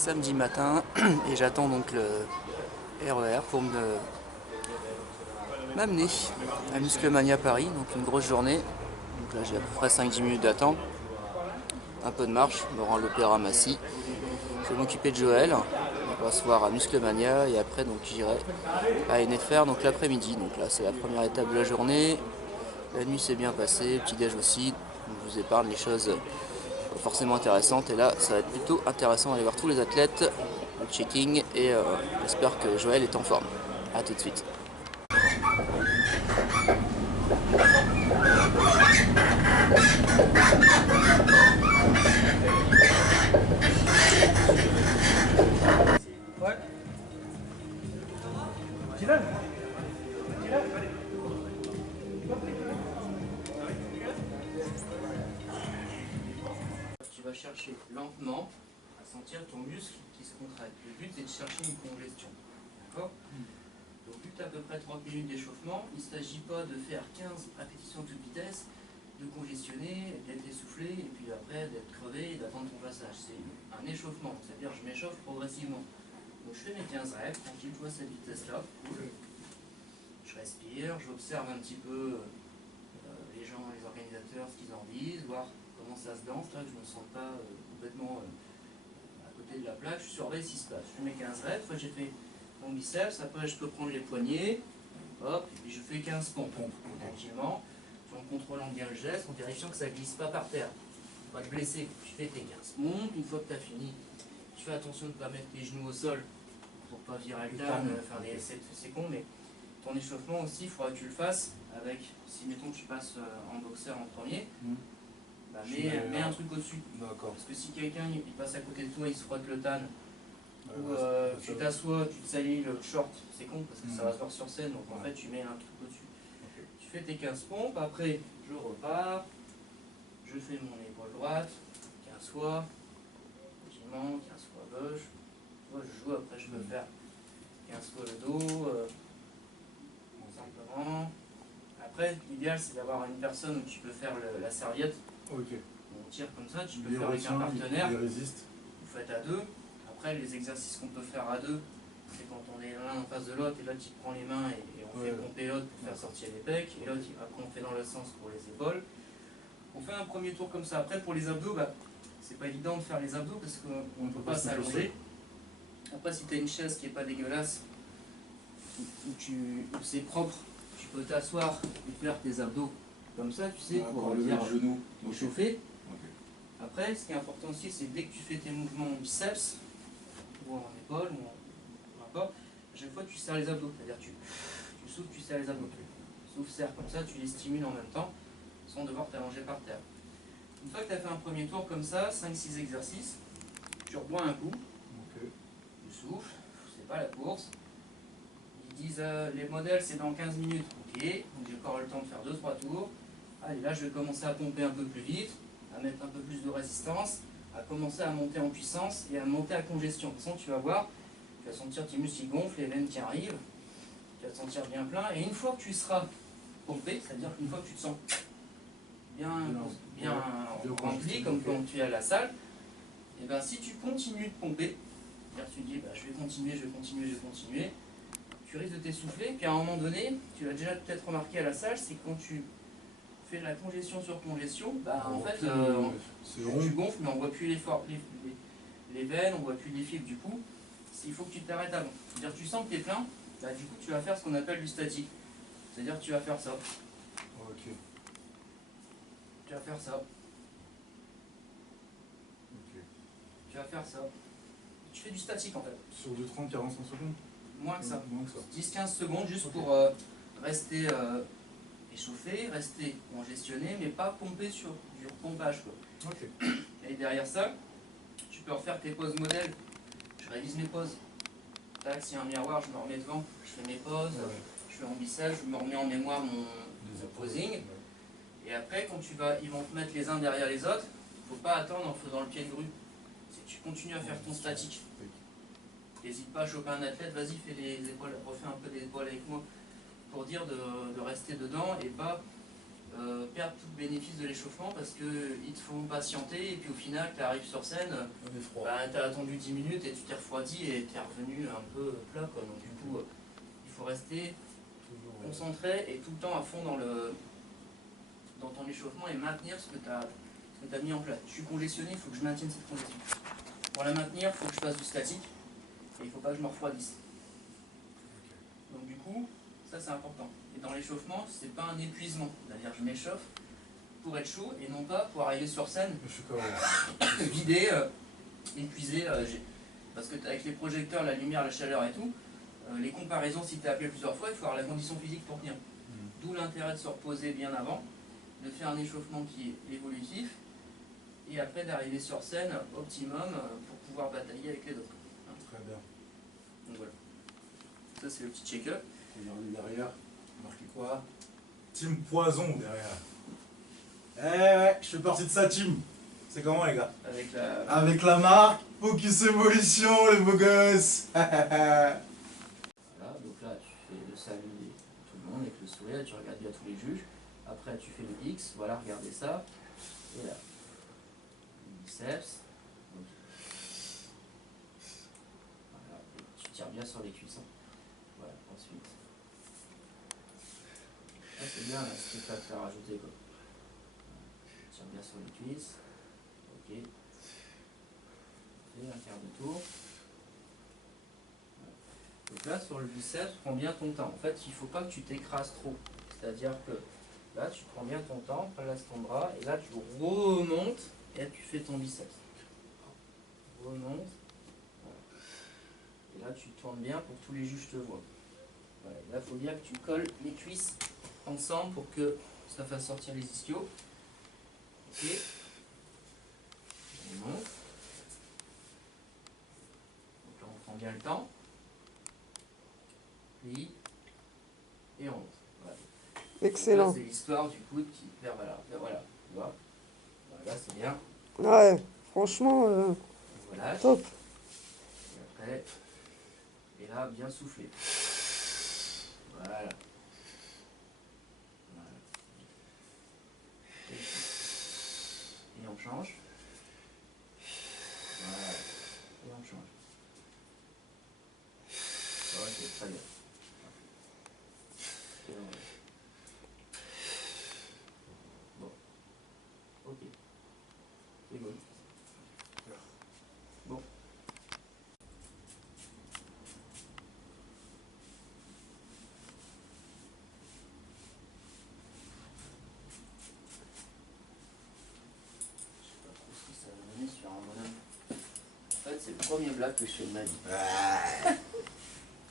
samedi matin et j'attends donc le RER pour m'amener à Musclemania Paris, donc une grosse journée. Donc là j'ai à peu près 5-10 minutes d'attente, un peu de marche, me rends à l'Opéra Massy. Je vais m'occuper de Joël, on va se voir à Musclemania et après donc j'irai à NFR donc l'après-midi. Donc là c'est la première étape de la journée. La nuit s'est bien passée, petit déj aussi. Donc je vous épargne les choses forcément intéressantes et là ça va être plutôt intéressant d'aller voir tous les athlètes, le checking et j'espère que Joël est en forme. A tout de suite. Ouais. Dylan. Tu vas chercher lentement à sentir ton muscle qui se contracte. Le but c'est de chercher une congestion. D'accord ? Donc vu que tu as à peu près 30 minutes d'échauffement, il ne s'agit pas de faire 15 répétitions de toute vitesse, de congestionner, d'être essoufflé et puis après d'être crevé et d'attendre ton passage. C'est un échauffement, c'est-à-dire je m'échauffe progressivement. Donc je fais mes 15 reps, tranquille, je vois cette vitesse-là, cool. Je respire, j'observe un petit peu les gens, les organisateurs, ce qu'ils en disent, voir comment ça se danse, là que je ne me sens pas complètement à côté de la plaque, je surveille ce qui se passe. Je fais mes 15 reps, j'ai fait mon biceps, après je peux prendre les poignets, hop, et puis je fais 15 pompes, tranquillement, en contrôlant bien le geste, en vérifiant que ça ne glisse pas par terre. Pas te blesser, tu fais tes 15 pompes, une fois que tu as fini, tu fais attention de ne pas mettre les genoux au sol pour ne pas virer le tarn, c'est con, mais ton échauffement aussi, il faudra que tu le fasses avec, si mettons tu passes en boxeur en premier, bah mets un truc au-dessus. Parce que si quelqu'un il passe à côté de toi, il se frotte le tan, ou tu t'assois, tu te salis le short, c'est con parce que ça va se voir sur scène, donc en fait tu mets un truc au-dessus. Tu fais tes 15 pompes, après je repars, je fais mon épaule droite, 15 fois, tranquillement, 15 fois gauche, moi je joue, après je peux faire 15 fois le dos, simplement. Après, l'idéal c'est d'avoir une personne où tu peux faire la serviette. Ok. On tire comme ça, tu peux faire avec un partenaire. Il résiste. Vous faites à deux. Après, les exercices qu'on peut faire à deux, c'est quand on est l'un en face de l'autre et l'autre il prend les mains et on fait pomper l'autre pour faire sortir les pecs. Et l'autre, après, on fait dans le sens pour les épaules. On fait un premier tour comme ça. Après, pour les abdos, bah, c'est pas évident de faire les abdos parce qu'on ne peut pas s'allonger. Après, si tu as une chaise qui n'est pas dégueulasse, où c'est propre, tu peux t'asseoir et faire tes abdos comme ça, tu sais, pour lever un genou, chauffer. Après, ce qui est important aussi, c'est dès que tu fais tes mouvements en biceps, ou en épaule, ou peu importe, à chaque fois tu serres les abdos, c'est-à-dire tu souffles, tu serres les abdos. Souffle, serre, comme ça, tu les stimules en même temps, sans devoir t'allonger par terre. Une fois que tu as fait un premier tour comme ça, 5-6 exercices, tu rebois un coup, tu souffles, c'est pas la course. Ils disent les modèles c'est dans 15 minutes, ok, donc j'ai encore le temps de faire 2-3 tours. Allez, là je vais commencer à pomper un peu plus vite, à mettre un peu plus de résistance, à commencer à monter en puissance et à monter à congestion. De toute façon, tu vas voir, tu vas sentir tes muscles qui gonflent, les veines qui arrivent, tu vas te sentir bien plein. Et une fois que tu seras pompé, c'est-à-dire qu'une fois que tu te sens bien rempli, comme quand tu es à la salle, et bien si tu continues de pomper, c'est-à-dire que tu dis bah, je vais continuer, tu risques de t'essouffler, puis à un moment donné, tu l'as déjà peut-être remarqué à la salle, c'est que quand tu fais la congestion sur congestion, bah, en fait, tu gonfles, mais on ne voit plus les veines, on ne voit plus les fibres. Du coup, il faut que tu t'arrêtes avant. C'est-à-dire que tu sens que tu es plein, bah, du coup, tu vas faire ce qu'on appelle du statique. C'est-à-dire que tu vas faire ça. Ok. Tu vas faire ça. Ok. Tu vas faire ça. Tu fais du statique en fait. Sur de 30, 45 secondes. Moins que ça. 10-15 secondes juste pour rester échauffé, rester congestionné, mais pas pomper sur du repompage. Ok. Et derrière ça, tu peux refaire tes poses modèles. Je révise mes poses. Tac, s'il y a un miroir, je me remets devant, je fais mes poses, je fais mon biceps, je me remets en mémoire mon posing. Et après, quand ils vont te mettre les uns derrière les autres, il ne faut pas attendre en faisant le pied de grue. C'est que tu continues à faire ton statique. N'hésite pas à choper un athlète, vas-y, fais les épaules, refais un peu des épaules avec moi, pour dire de rester dedans et pas perdre tout le bénéfice de l'échauffement parce qu'ils te font patienter et puis au final tu arrives sur scène, tu as attendu 10 minutes et tu t'es refroidi et tu es revenu un peu plat quoi. Donc du coup il faut rester concentré et tout le temps à fond dans ton échauffement et maintenir ce que tu as mis en place. Je suis congestionné, il faut que je maintienne cette congestion. Pour la maintenir, il faut que je fasse du statique et il ne faut pas que je me refroidisse. Donc du coup, ça c'est important. Et dans l'échauffement, c'est pas un épuisement. C'est-à-dire je m'échauffe pour être chaud et non pas pour arriver sur scène vidé, épuisé. Parce que avec les projecteurs, la lumière, la chaleur et tout, les comparaisons, si tu es appelé plusieurs fois, il faut avoir la condition physique pour tenir. D'où l'intérêt de se reposer bien avant, de faire un échauffement qui est évolutif, et après d'arriver sur scène optimum pour pouvoir batailler avec les autres. Très bien. Donc voilà. Ça c'est le petit check-up. Regardez derrière, marqué quoi? Team Poison derrière. Eh ouais, je fais partie de sa team. C'est comment les gars? Avec la marque Focus Evolution, les beaux gosses. Voilà, donc là tu fais le salut de tout le monde avec le sourire, tu regardes bien tous les juges. Après tu fais le X, voilà, regardez ça. Et là, le biceps. Donc, voilà, et tu tires bien sur les cuissons. Voilà, ensuite. Là c'est bien, là, ce que tu as à rajouter quoi. Tu tires bien sur les cuisses. Ok. Et un quart de tour. Donc là, sur le biceps, prends bien ton temps. En fait, il ne faut pas que tu t'écrases trop. C'est-à-dire que là, tu prends bien ton temps, place ton bras, et là, tu remontes, et là, tu fais ton biceps. Remonte. Voilà. Et là, tu tournes bien pour que tous les juges te voient. Voilà. Et là, il faut bien que tu colles les cuisses ensemble pour que ça fasse sortir les ischios. Ok. On monte. Donc là, on prend bien le temps. Plie. Et on monte. Voilà. Excellent. C'est l'histoire du coude qui vers voilà. Tu vois. Voilà, c'est bien. Ouais, franchement, On relâche. top. Et après, et là, bien souffler. Voilà. Voilà. Et on change. Voilà. Et on change. Ok, très bien. Et on relâche. Bon. Ok. C'est bon. Bon. Je sais pas trop ce que ça va donner sur un bonhomme. En fait, c'est le premier blague que je fais de ma vie.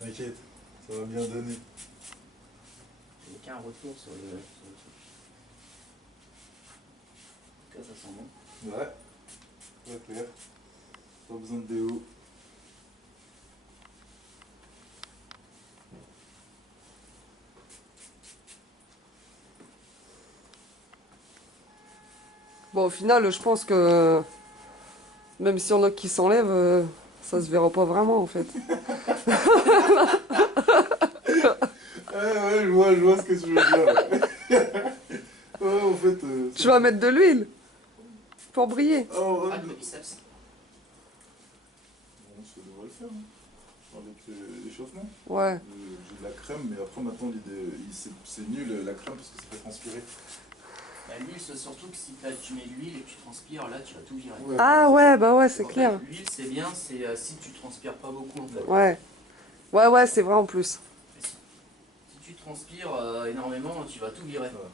T'inquiète, ça va bien donner. J'ai aucun retour sur le truc. En tout cas, ça sent bon. Ouais, très clair. Pas besoin de déo. Bon, au final, je pense que même si y en a qui s'enlèvent, ça se verra pas vraiment en fait. Ouais, je vois ce que tu veux dire. Ouais, en fait. Tu vas mettre de l'huile pour briller. Oh, ouais. Ah, le biceps. Bon, ça devrait le faire. Hein. Avec l'échauffement. Ouais. J'ai de la crème, mais après maintenant c'est nul la crème parce que ça fait transpirer. Bah, l'huile, c'est surtout que si tu mets de l'huile et que tu transpires, là tu vas tout virer. Ouais. Ah ouais, bah ouais, c'est En fait, clair. l'huile, c'est bien, c'est si tu transpires pas beaucoup en fait. Ouais. Ouais, ouais, c'est vrai en plus. Mais si tu transpires énormément, tu vas tout virer. Ouais.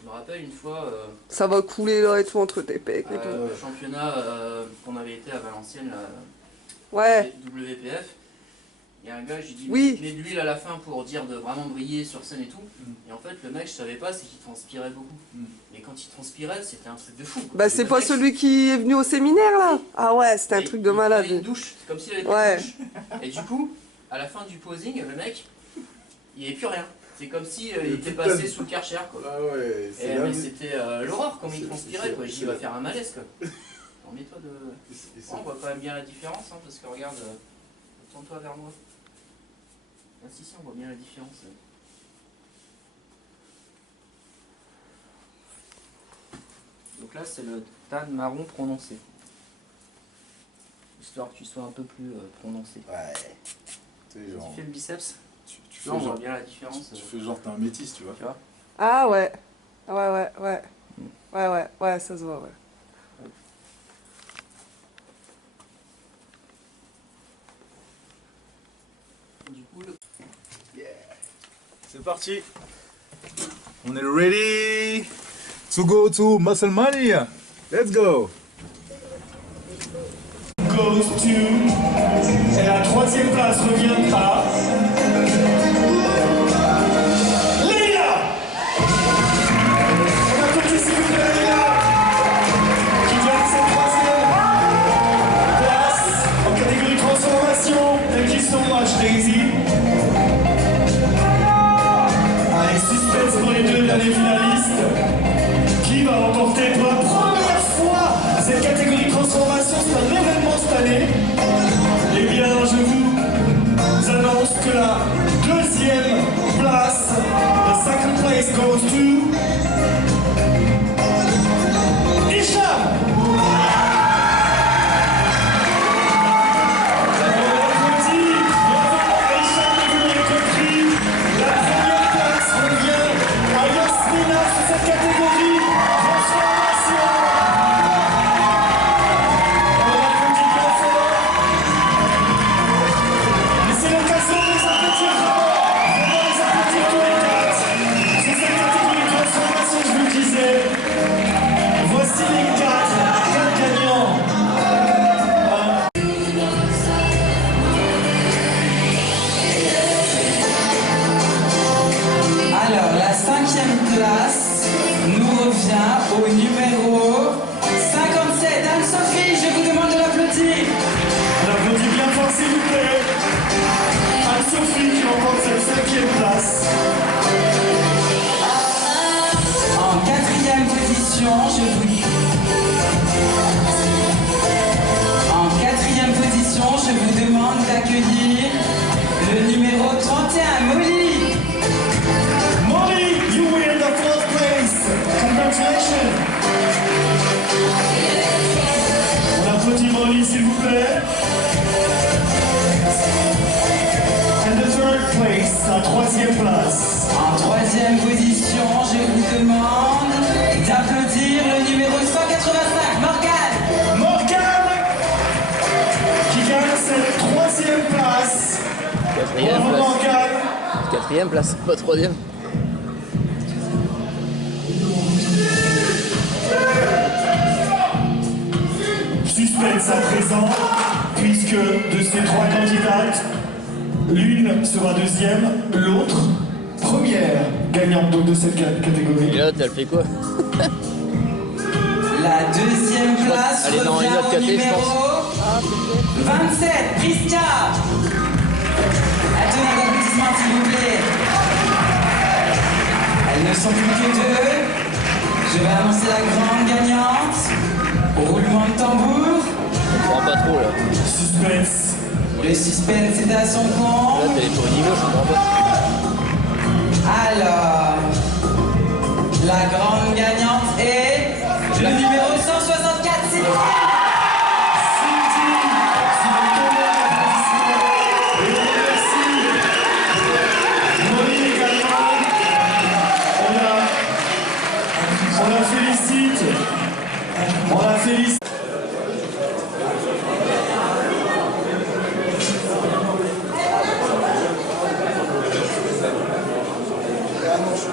Je me rappelle une fois, Ça va couler là et tout entre tes pecs et tout. au championnat qu'on avait été à Valenciennes, la Ouais. WPF, il y a un gars, j'ai dit Oui. mets de l'huile à la fin pour dire de vraiment briller sur scène et tout. Et en fait, le mec, je savais pas, c'est qu'il transpirait beaucoup. Mais quand il transpirait, c'était un truc de fou. Bah c'est Le pas mec, celui qui est venu au séminaire là? Ah ouais, c'était un il- truc de il prenait malade. une douche, c'est comme s'il avait pris Ouais. une douche. Et du coup, à la fin du posing, le mec, il n'y avait plus rien. C'est comme si il était passé sous le Karcher quoi. Ah ouais, c'est là. Mais c'était l'horreur comment il c'est- transpirait quoi. J'y c'est- va faire un malaise quoi. Alors, mets-toi de. Et On voit quand même bien la différence hein, parce que regarde, tourne-toi vers moi. Là, si, on voit bien la différence. là, c'est le tan marron prononcé. Histoire que tu sois un peu plus prononcé. Ouais. Tu sais, genre... Tu fais le biceps. Tu fais Là, on genre... voit bien la différence. Tu fais genre t'es un métis, tu vois. Tu vois. Ah ouais. Ouais. Ouais, ça se voit, ouais. Du coup, C'est parti. On est ready to go to Muscle Mania. Let's go. Goes to, et la troisième place revient à Leïla. On applaudit s'il vous plaît Leïla, qui gagne cette troisième place en catégorie transformation. Thank you so much Daisy. Allez, suspense pour les deux derniers finalistes. Qui va remporter pour la première fois cette catégorie transformation? C'est un événement cette année. Eh bien, je vous annonce que la deuxième place, the second place goes to Hicham. Au numéro 57, Anne-Sophie, je vous demande de l'applaudir. On applaudit bien fort s'il vous plaît. Anne-Sophie qui remporte cette cinquième place. En quatrième position, je vous demande d'accueillir le numéro 31, Molly. Molly, you win the fourth place. Congratulations. On applaudit Molly s'il vous plaît. And the third place, la troisième place. En troisième position, je vous demande d'applaudir le numéro 185, Morgane. Morgane qui gagne cette troisième place. quatrième Bravo place. Morgane. Quatrième place, pas troisième. Suspense à présent, puisque de ces trois candidates, l'une sera deuxième, l'autre première gagnante donc de cette catégorie. Et l'autre, elle fait quoi? La deuxième place elle est dans les revient autres au catés, je numéro pense. 27, Prisca. Attendez d'applaudissements s'il vous plaît. Elles ne sont plus que deux. Je vais annoncer la grande gagnante. Roulement de tambour. Je comprends pas trop là. Suspense. Le suspense est à son Là, compte. t'es les au niveau, je comprends pas. Alors, la grande gagnante est le numéro 164, c'est Cindy, si vous tombez à l'applaudissement, et on remercie Molly également. On la félicite. On la félicite. Ah non, je suis...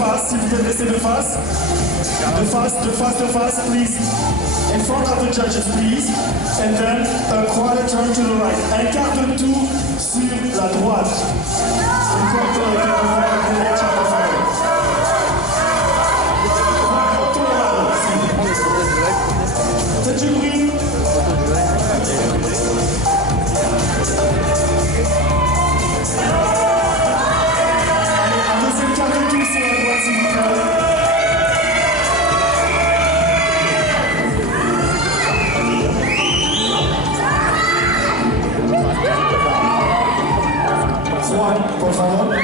face, s'il vous plaît, restez de face. De face, de face, de face, please. In front of the judges, please. And then a quarter turn to the right. Un quart de tour sur la droite. Un quart de derecha, por favor. Faites du bruit. Un deuxième quart de tour sur la droite, s'il vous plaît. Juan, por favor.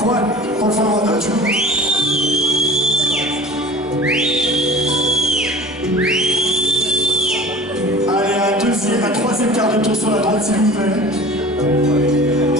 Juan, por favor, allez, un troisième quart de tour sur la droite, s'il vous plaît.